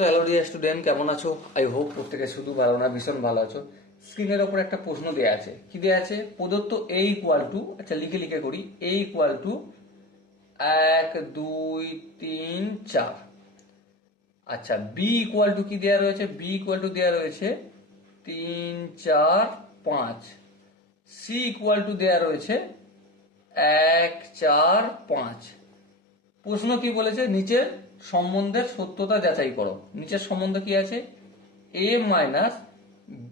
So hello dear student, কেমন আছো? I hope প্রত্যেকে শুধু ভালো না, ভীষণ ভালো আছো। স্ক্রিনের ওপর একটা প্রশ্ন দেওয়া আছে। কি দেওয়া আছে? প্রদত্ত এ ইকুয়াল টু, আচ্ছা লিখে লিখে করি, এ ইকুয়াল টু 1 2 3 4। আচ্ছা বি ইকুয়াল টু কি দেওয়া রয়েছে? বি ইকুয়াল টু দেওয়া রয়েছে 3 4 5। সি ইকুয়াল টু দেওয়া রয়েছে 1 4 5। প্রশ্ন কি বলেছে? নিচের সম্বন্ধের সত্যতা যাচাই করো। নিচের সম্বন্ধ কি আছে? A minus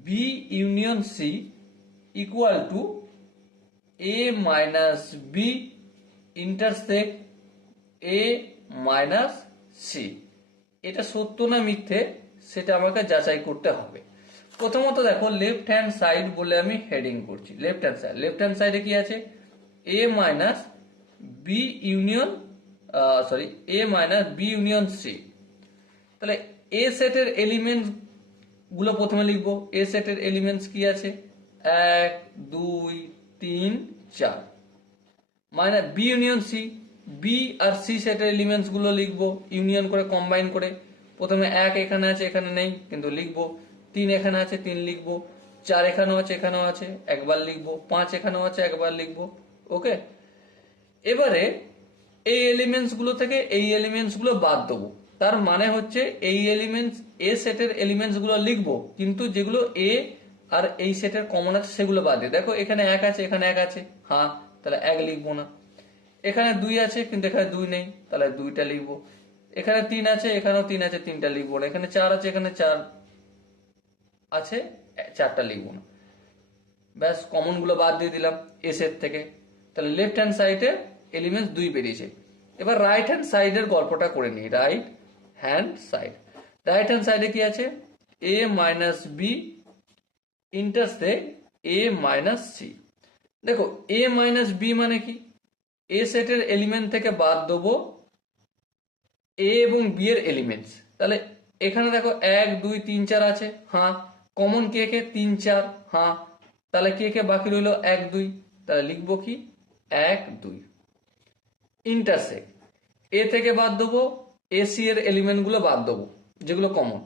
B union C equal to A minus B intersect A minus C. এটা সত্য না মিথ্যে সেটা আমাকে যাচাই করতে হবে। প্রথমত দেখো, লেফট হ্যান্ড সাইড বলে আমি হেডিং করছি। লেফট হ্যান্ড সাইডে কি আছে? A minus B union A minus B union C. তাহলে এ সেটের এলিমেন্ট গুলো প্রথমে লিখবো। এ সেটের এলিমেন্টস কি আছে? 1 2 3 4 minus B union C. B আর সি সেটের এলিমেন্টস গুলো লিখবো ইউনিয়ন করে, কম্বাইন করে। প্রথমে 1 এখানে আছে, এখানে নেই কিন্তু লিখবো। 3 এখানে আছে, 3 লিখবো। 4 এখানেও আছে, এখানেও আছে, একবার লিখবো। 5 এখানেও আছে, একবার লিখবো। ওকে, এবারে এই এলিমেন্টস গুলো থেকে এই এলিমেন্টস গুলো বাদ দেবো। তার মানে হচ্ছে এই এলিমেন্টস, এ সেটের এলিমেন্টস গুলো লিখবো, কিন্তু যেগুলো এ আর এই সেটের কমন আছে সেগুলো বাদ দিয়ে। দেখো এখানে 1 আছে, এখানে 1 আছে, হ্যাঁ তাহলে 1 লিখবো না। এখানে 2 আছে কিন্তু এখানে 2 নেই, তাহলে 2টা লিখবো। এখানে 3 আছে, এখানেও 3 আছে, 3টা লিখবো না। এখানে 4 আছে, এখানে 4 আছে, 4টা লিখবো না। ব্যাস, কমন গুলো বাদ দিয়ে দিলাম এ সেট থেকে। তাহলে লেফট হ্যান্ড সাইডে এলিমেন্টস 2 বেরিয়েছে। এবার রাইট হ্যান্ড সাইডের গল্পটা করে নিই। রাইট হ্যান্ড সাইডে কি আছে? A minus B intersect A minus C. দেখো এ মাইনাস বি মানে কি? এ সেটের এলিমেন্ট থেকে বাদ দেবো এ এবং বি এর এলিমেন্টস। তাহলে এখানে দেখো 1 2 3 4 আছে, হ্যাঁ। কমন কে কে? 3 4, হ্যাঁ। তাহলে কে কে বাকি রইলো? 1 2। তাহলে লিখবো কি? 1 2। ইন্টারসেক্ট এ থেকে বাদ দেবো এ সি এর এলিমেন্ট গুলো বাদ দেবো যেগুলো কমন।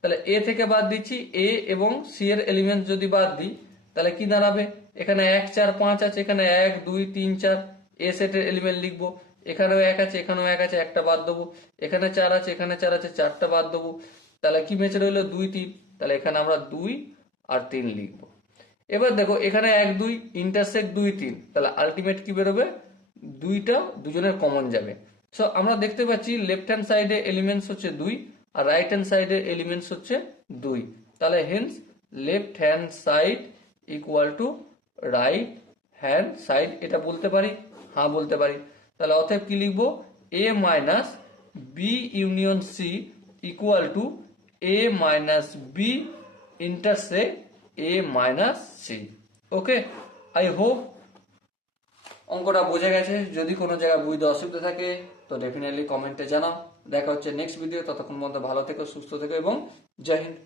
তাহলে এ থেকে বাদ দিচ্ছি এ এবং সি এর এলিমেন্ট যদি বাদ দিই তাহলে কি দাঁড়াবে? এখানে 1 4 5 আছে, এখানে 1 2 3 4 এ সেটের এলিমেন্ট লিখবো। এখানেও 1 আছে, এখানেও 1 আছে, একটা বাদ দেবো। এখানে 4 আছে, এখানে 4 আছে, 4টা বাদ দেবো। তাহলে কি বেঁচে রইলো? 2 3। তাহলে এখানে আমরা 2 আর 3 লিখবো। এবার দেখো এখানে 1 2 ইন্টারসেক্ট 2 3, তাহলে আলটিমেট কি বেরোবে? দুইটা দুজনের কমন যাবে। সো আমরা দেখতে পাচ্ছি লেফট হ্যান্ড সাইডে এলিমেন্টস হচ্ছে 2 আর রাইট হ্যান্ড সাইডে এলিমেন্টস হচ্ছে 2। তাহলে hence left hand side equal to right hand side. এটা বলতে পারি? হ্যাঁ বলতে পারি। তাহলে অতএব কি লিখবো? A minus B union C equal to A minus B intersect A minus C. Okay, I hope অঙ্কটা বোঝা গেছে। যদি কোনো জায়গায় বুঝতে অসুবিধা থাকে তো ডেফিনেটলি কমেন্টে জানাও। দেখা হচ্ছে নেক্সট ভিডিও। ততক্ষণ পর্যন্ত ভালো থেকো, সুস্থ থেকো এবং জয় হিন্দ।